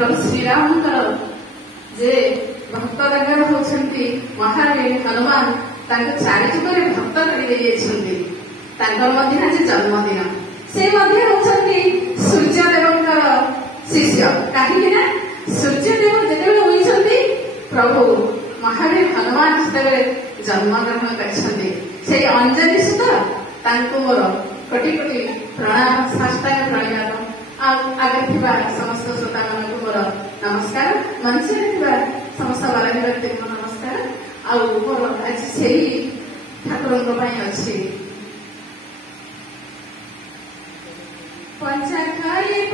प्रभु श्रीरामकर जे भक्त रंगर होती महावीर हनुमान चारिजुगे भक्त कर जन्मदिन से होती सूर्यदेव शिष्य कहीं सूर्यदेव जिते प्रभु महावीर हनुमान से जन्मग्रहण कर अंजलि सुधा मोर कोटि कोटि प्रणाम साष्टांग प्रणिपात आगे समस्त श्रोता मान मोर नमस्कार मंच समस्त बालाजी व्यक्ति नमस्कार मोर आज से ठाकुर अच्छी पंचाखरी